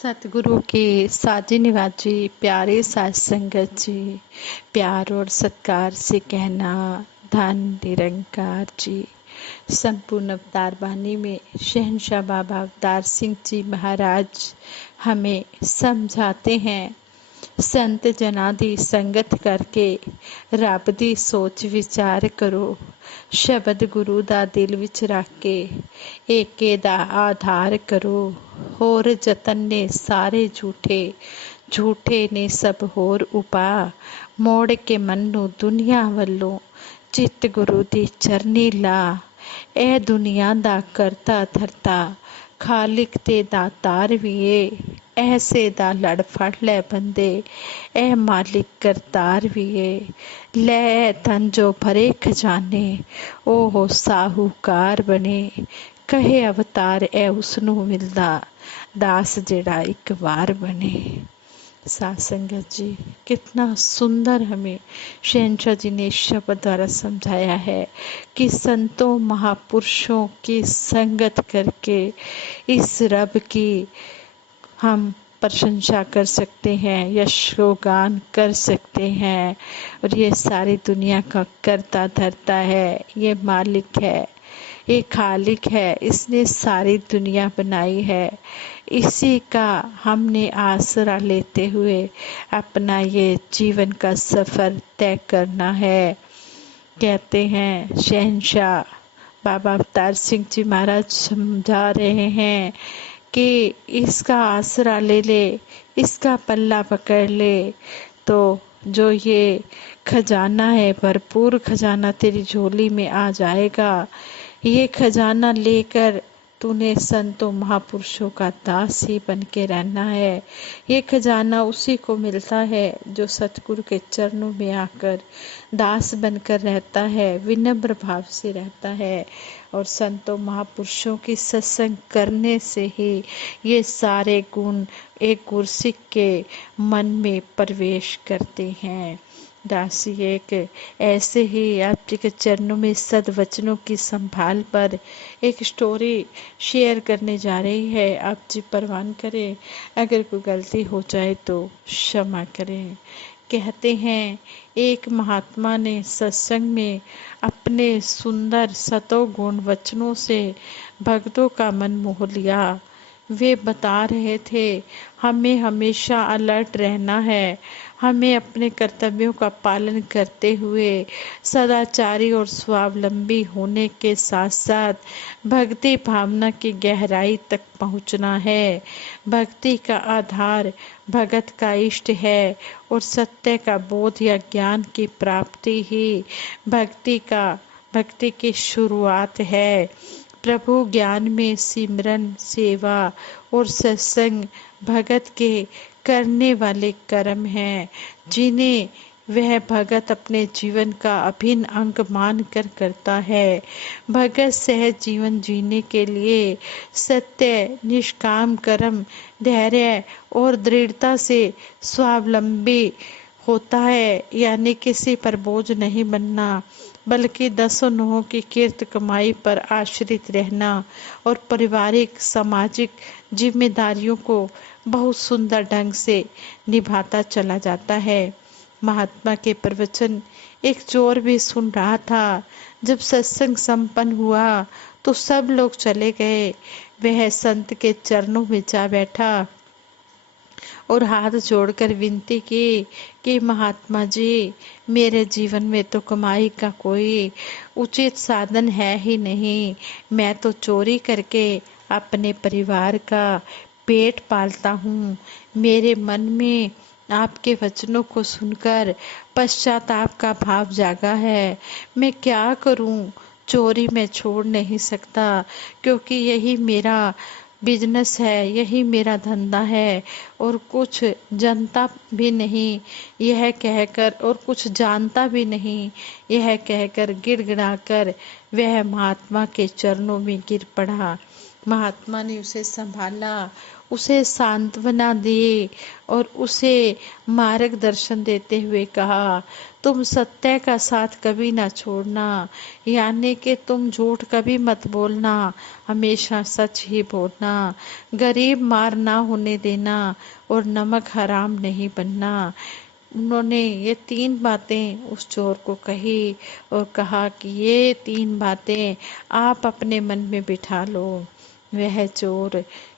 सतगुरु के साजे निवाजी प्यारे साज संगत जी, प्यार और सत्कार से कहना धन निरंकार जी। संपूर्ण अवतार वाणी में शहंशाह बाबा अवतार सिंह जी महाराज हमें समझाते हैं, संत जना दी संगत करके रब दी सोच विचार करो। शब्द गुरु दा दिल विच रख के एके दा आधार करो। होर जतन ने सारे झूठे, झूठे ने सब होर उपा। मोड़ के मन नू दुनिया वल्लों चित गुरु दी चरनी ला। ए दुनिया दा करता धरता खालिक ते दातार भी ए। ऐसे दा लड़ फड़ लै बंदे ए मालिक करतार भी ए। लै धन जो भरे खजाने ओ साहूकार बने। कहे अवतार ए उसनू मिलदा दास जेड़ा एक बार बने। साध संगत जी, कितना सुंदर हमें शहंशाह जी ने शब्द द्वारा समझाया है कि संतों महापुरुषों की संगत करके इस रब की हम प्रशंसा कर सकते हैं, यशोगान कर सकते हैं। और ये सारी दुनिया का करता धरता है, ये मालिक है, ये खालिक है, इसने सारी दुनिया बनाई है। इसी का हमने आसरा लेते हुए अपना ये जीवन का सफ़र तय करना है। कहते हैं शहंशाह बाबा अवतार सिंह जी महाराज समझा रहे हैं कि इसका आसरा ले ले, इसका पल्ला पकड़ ले तो जो ये खजाना है, भरपूर खजाना तेरी झोली में आ जाएगा। ये खजाना लेकर तूने संतों महापुरुषों का दास ही बन के रहना है। ये खजाना उसी को मिलता है जो सतगुरु के चरणों में आकर दास बनकर रहता है, विनम्र भाव से रहता है। और संतों महापुरुषों की सत्संग करने से ही ये सारे गुण एक गुरसिक के मन में प्रवेश करते हैं। दासी एक ऐसे ही आप जी के चरणों में सद्वचनों की संभाल पर एक स्टोरी शेयर करने जा रही है। आप जी परवान करें, अगर कोई गलती हो जाए तो क्षमा करें। कहते हैं एक महात्मा ने सत्संग में अपने सुंदर सतोगुण वचनों से भक्तों का मन मोह लिया। वे बता रहे थे, हमें हमेशा अलर्ट रहना है, हमें अपने कर्तव्यों का पालन करते हुए सदाचारी और स्वावलंबी होने के साथ साथ भक्ति भावना की गहराई तक पहुंचना है। भक्ति का आधार भगत का इष्ट है और सत्य का बोध या ज्ञान की प्राप्ति ही भक्ति की शुरुआत है। प्रभु ज्ञान में सिमरन, सेवा और सत्संग भगत के करने वाले कर्म हैं, जिन्हें वह भगत अपने जीवन का अभिन्न अंग मान कर करता है। भगत सहज जीवन जीने के लिए सत्य, निष्काम कर्म, धैर्य और दृढ़ता से स्वावलंबी होता है, यानी किसी पर बोझ नहीं बनना, बल्कि दसों नोहों की किर्त कमाई पर आश्रित रहना और पारिवारिक सामाजिक जिम्मेदारियों को बहुत सुंदर ढंग से निभाता चला जाता है। महात्मा के प्रवचन एक चोर भी सुन रहा था। जब सत्संग संपन्न हुआ तो सब लोग चले गए। वह संत के चरणों में जा बैठा और हाथ जोड़कर विनती की कि महात्मा जी, मेरे जीवन में तो कमाई का कोई उचित साधन है ही नहीं। मैं तो चोरी करके अपने परिवार का पेट पालता हूँ। मेरे मन में आपके वचनों को सुनकर पश्चाताप का भाव जागा है। मैं क्या करूँ? चोरी मैं छोड़ नहीं सकता, क्योंकि यही मेरा बिजनेस है, यही मेरा धंधा है। और कुछ जनता भी नहीं यह कहकर, और कुछ जानता भी नहीं यह कहकर गिड़गिड़ाकर वह महात्मा के चरणों में गिर पड़ा। महात्मा ने उसे संभाला उसे सांत्वना दिए और उसे मार्गदर्शन देते हुए कहा, तुम सत्य का साथ कभी ना छोड़ना, यानी कि तुम झूठ कभी मत बोलना, हमेशा सच ही बोलना, गरीब मार ना होने देना और नमक हराम नहीं बनना। उन्होंने ये 3 बातें उस चोर को कही और कहा कि ये 3 बातें आप अपने मन में बिठा लो। वह चोर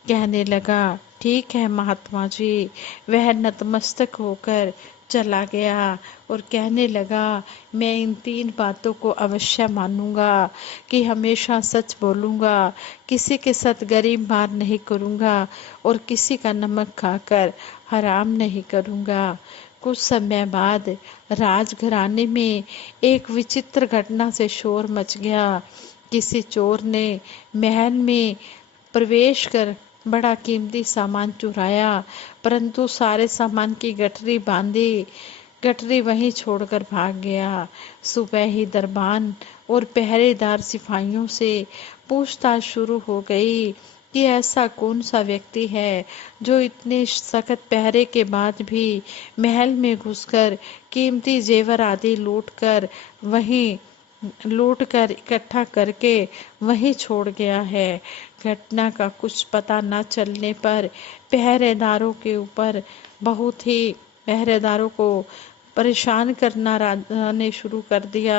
कहने लगा, ठीक है महात्मा जी। वह नतमस्तक होकर चला गया और कहने लगा, मैं इन 3 बातों को अवश्य मानूंगा कि हमेशा सच बोलूंगा, किसी के साथ गरीब मार नहीं करूंगा और किसी का नमक खाकर हराम नहीं करूंगा। कुछ समय बाद राजघराने में एक विचित्र घटना से शोर मच गया। किसी चोर ने महल में प्रवेश कर बड़ा कीमती सामान चुराया, परंतु सारे सामान की गठरी बांधी, गठरी वहीं छोड़कर भाग गया। सुबह ही दरबान और पहरेदार सिपाहियों से पूछताछ शुरू हो गई कि ऐसा कौन सा व्यक्ति है जो इतने सख्त पहरे के बाद भी महल में घुसकर कीमती जेवर आदि लूट कर इकट्ठा करके वहीं छोड़ गया है। घटना का कुछ पता न चलने पर पहरेदारों को परेशान करना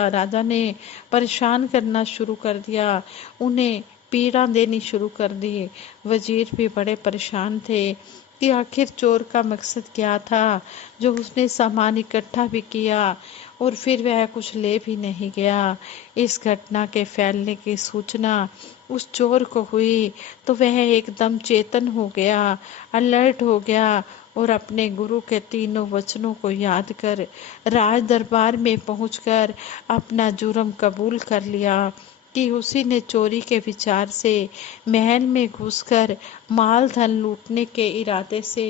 राजा ने परेशान करना शुरू कर दिया, उन्हें पीड़ा देनी शुरू कर दी। वजीर भी बड़े परेशान थे कि आखिर चोर का मकसद क्या था, जो उसने सामान इकट्ठा भी किया और फिर वह कुछ ले भी नहीं गया। इस घटना के फैलने की सूचना उस चोर को हुई तो वह एकदम चेतन हो गया, अलर्ट हो गया और अपने गुरु के 3 वचनों को याद कर राज दरबार में पहुंचकर अपना जुर्म कबूल कर लिया कि उसी ने चोरी के विचार से महल में घुसकर माल धन लूटने के इरादे से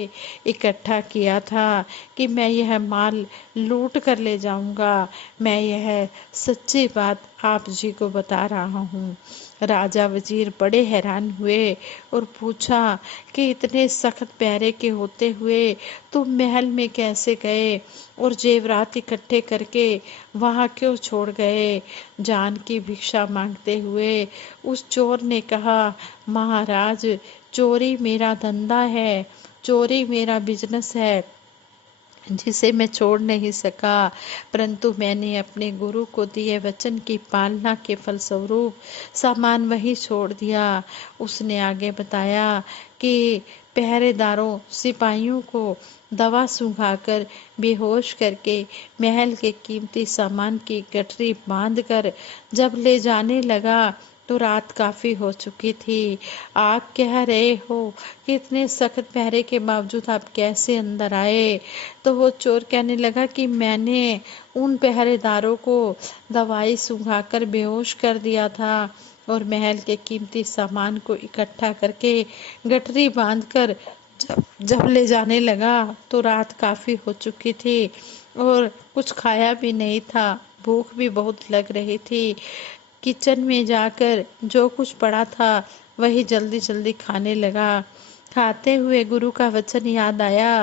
इकट्ठा किया था कि मैं यह माल लूट कर ले जाऊंगा। मैं यह सच्ची बात आप जी को बता रहा हूँ। राजा वजीर बड़े हैरान हुए और पूछा कि इतने सख्त पहरे के होते हुए तुम महल में कैसे गए और जेवरात इकट्ठे करके वहां क्यों छोड़ गए। जान की भिक्षा मांगते हुए उस चोर ने कहा, महाराज, चोरी मेरा धंधा है, चोरी मेरा बिजनेस है जिसे मैं छोड़ नहीं सका, परंतु मैंने अपने गुरु को दिए वचन की पालना के फलस्वरूप सामान वहीं छोड़ दिया। उसने आगे बताया कि पहरेदारों सिपाहियों को दवा सुंघाकर बेहोश करके महल के कीमती सामान की गठरी बांधकर जब ले जाने लगा तो रात काफी हो चुकी थी। आप कह रहे हो कि इतने सख्त पहरे के बावजूद आप कैसे अंदर आए। तो वो चोर कहने लगा कि मैंने उन पहरेदारों को दवाई सुंघाकर बेहोश कर दिया था और महल के कीमती सामान को इकट्ठा करके गठरी बांधकर जब ले जाने लगा तो रात काफी हो चुकी थी और कुछ खाया भी नहीं था, भूख भी बहुत लग रही थी। किचन में जाकर जो कुछ पड़ा था वही जल्दी जल्दी खाने लगा। खाते हुए गुरु का वचन याद आया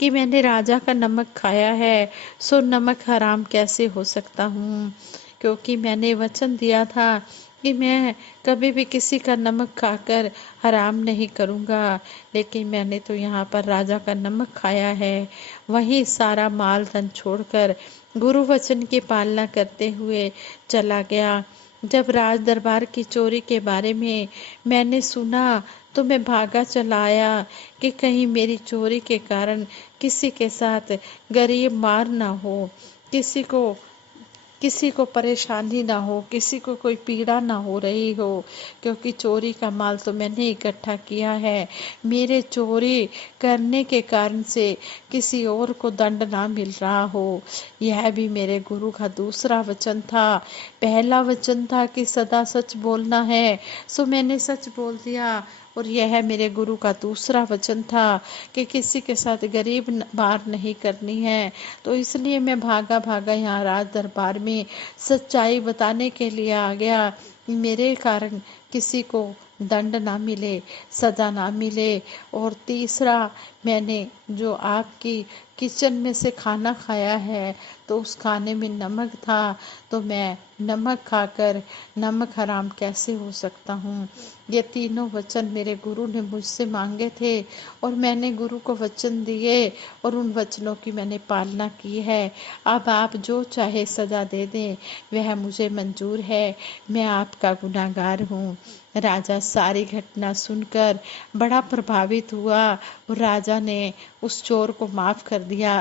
कि मैंने राजा का नमक खाया है, सो नमक हराम कैसे हो सकता हूँ, क्योंकि मैंने वचन दिया था कि मैं कभी भी किसी का नमक खाकर हराम नहीं करूँगा, लेकिन मैंने तो यहाँ पर राजा का नमक खाया है। वहीं सारा माल धन छोड़कर गुरु वचन की पालना करते हुए चला गया। जब राज दरबार की चोरी के बारे में मैंने सुना तो मैं भागा चला आया कि कहीं मेरी चोरी के कारण किसी के साथ गरीब मार ना हो, किसी को परेशानी ना हो, किसी को कोई पीड़ा ना हो रही हो, क्योंकि चोरी का माल तो मैंने इकट्ठा किया है। मेरे चोरी करने के कारण से किसी और को दंड ना मिल रहा हो। यह भी मेरे गुरु का दूसरा वचन था। पहला वचन था कि सदा सच बोलना है, सो मैंने सच बोल दिया, और यह मेरे गुरु का दूसरा वचन था कि किसी के साथ गरीब मार नहीं करनी है। तो इसलिए मैं भागा भागा यहाँ राज दरबार में सच्चाई बताने के लिए आ गया। मेरे कारण किसी को दंड ना मिले, सजा ना मिले। और तीसरा, मैंने जो आपकी किचन में से खाना खाया है तो उस खाने में नमक था, तो मैं नमक खाकर नमक हराम कैसे हो सकता हूँ। ये तीनों वचन मेरे गुरु ने मुझसे मांगे थे और मैंने गुरु को वचन दिए और उन वचनों की मैंने पालना की है। अब आप जो चाहे सजा दे दें, वह मुझे मंजूर है, मैं आपका गुनाहगार हूँ। राजा सारी घटना सुनकर बड़ा प्रभावित हुआ और राजा ने उस चोर को माफ कर दिया।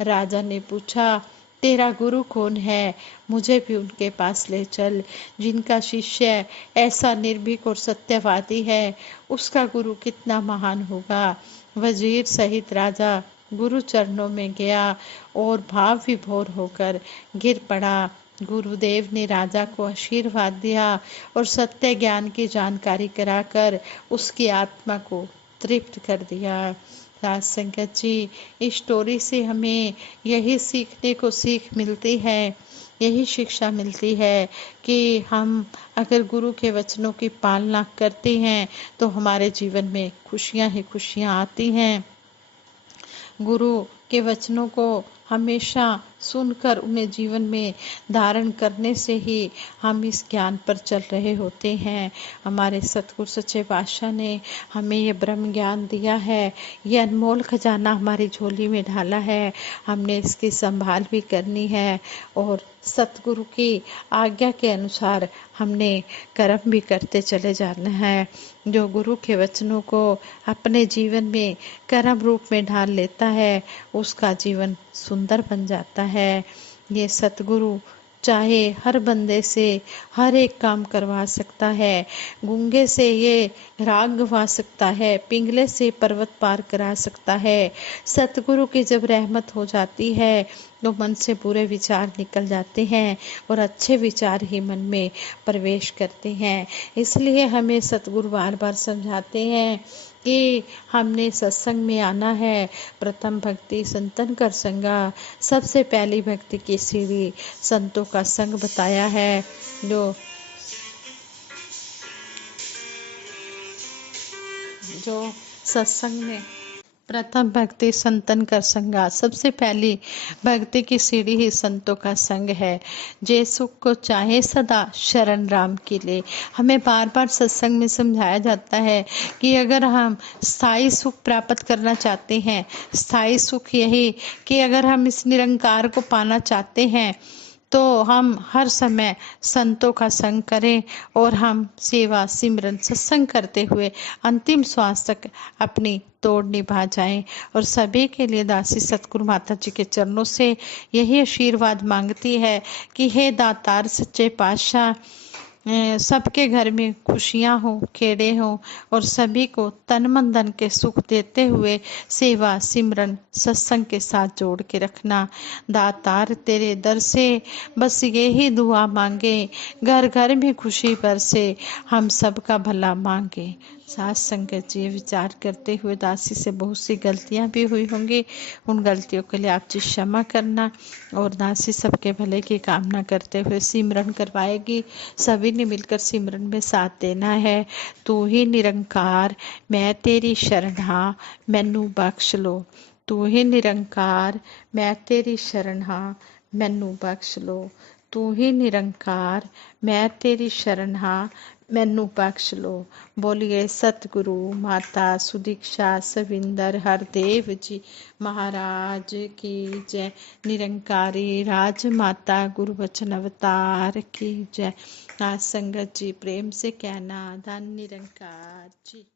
राजा ने पूछा, तेरा गुरु कौन है, मुझे भी उनके पास ले चल। जिनका शिष्य ऐसा निर्भीक और सत्यवादी है, उसका गुरु कितना महान होगा। वजीर सहित राजा गुरु चरणों में गया और भाव विभोर होकर गिर पड़ा। गुरुदेव ने राजा को आशीर्वाद दिया और सत्य ज्ञान की जानकारी कराकर उसकी आत्मा को तृप्त कर दिया। राज संगत जी, इस स्टोरी से हमें यही सीखने को सीख मिलती है, यही शिक्षा मिलती है कि हम अगर गुरु के वचनों की पालना करते हैं तो हमारे जीवन में खुशियां ही खुशियां आती हैं। गुरु के वचनों को हमेशा सुनकर उन्हें जीवन में धारण करने से ही हम इस ज्ञान पर चल रहे होते हैं। हमारे सतगुरु सच्चे पातशाह ने हमें ये ब्रह्म ज्ञान दिया है, ये अनमोल खजाना हमारी झोली में ढाला है, हमने इसकी संभाल भी करनी है और सतगुरु की आज्ञा के अनुसार हमने कर्म भी करते चले जाना है। जो गुरु के वचनों को अपने जीवन में कर्म रूप में ढाल लेता है, उसका जीवन सुंदर बन जाता है। ये सतगुरु चाहे हर बंदे से हर एक काम करवा सकता है। गूंगे से ये राग गवा सकता है, पिंगले से पर्वत पार करा सकता है। सतगुरु की जब रहमत हो जाती है तो मन से बुरे विचार निकल जाते हैं और अच्छे विचार ही मन में प्रवेश करते हैं। इसलिए हमें सतगुरु बार बार समझाते हैं कि हमने सत्संग में आना है। प्रथम भक्ति संतन कर संगा, सबसे पहली भक्ति की सीढ़ी संतों का संग बताया है। जो सत्संग में प्रथम भक्ति संतन कर संगा, सबसे पहली भक्ति की सीढ़ी ही संतों का संग है। जे सुख को चाहे सदा शरण राम की ले। हमें बार बार सत्संग में समझाया जाता है कि अगर हम स्थायी सुख प्राप्त करना चाहते हैं, स्थायी सुख यही कि अगर हम इस निरंकार को पाना चाहते हैं तो हम हर समय संतों का संग करें और हम सेवा सिमरन सत्संग करते हुए अंतिम श्वास तक अपनी तोड़ निभा जाएं। और सभी के लिए दासी सतगुरु माता जी के चरणों से यही आशीर्वाद मांगती है कि हे दातार सच्चे पातशाह, सबके घर में खुशियां हो, खेड़े हो और सभी को तन मन धन के सुख देते हुए सेवा सिमरन सत्संग के साथ जोड़ के रखना। दातार तेरे दर से बस यही दुआ मांगे, घर घर में खुशी बरसे, हम सबका भला मांगे। साथ संगत जी, विचार करते हुए दासी से बहुत सी गलतियां भी हुई होंगी, उन गलतियों के लिए आप जी क्षमा करना। और दासी सबके भले की कामना करते हुए सिमरन करवाएगी। सभी ने मिलकर सिमरन में साथ देना है। तू ही निरंकार मैं तेरी शरणा, मैनू बख्श लो। तू ही निरंकार मैं तेरी शरणा, मैनू बख्श लो। तू ही निरंकार मैं तेरी शरणा, मैनू बख्श लो। बोलिए सतगुरु माता सुदीक्षा सविंदर हरदेव जी महाराज की जय। निरंकारी राज माता गुरु वचन अवतार की जय। आज संगत जी प्रेम से कहना धन निरंकार जी।